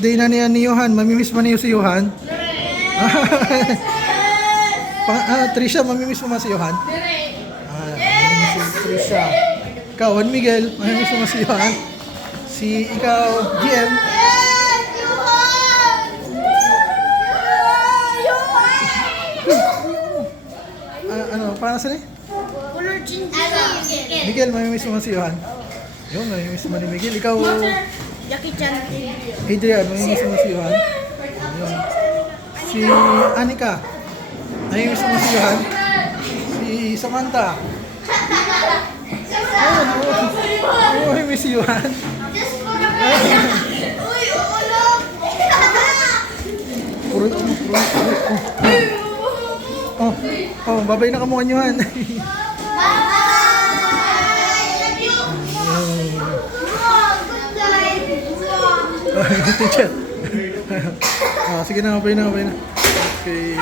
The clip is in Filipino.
birthday na niya ni Johan. Mamimiss mo niyo si Johan? Trisha, mamimiss mo ba si Johan? Mamimiss si Trisha. Ikaw, Juan Miguel, mamimiss mo ba si Johan? Ikaw, GM. Paano sila? Miguel, mamimiss mo ba si Johan? Yun, mamimiss mo ni Miguel. Ikaw, Jackie Chan. Adrian, mamimiss mo si Johan? Yun. Si Anika, mamimiss mo si Johan? Si Samantha. Mamimiss si Johan? Babay na kamuha nyo, Han. Teacher. Sige na, babay na. Okay.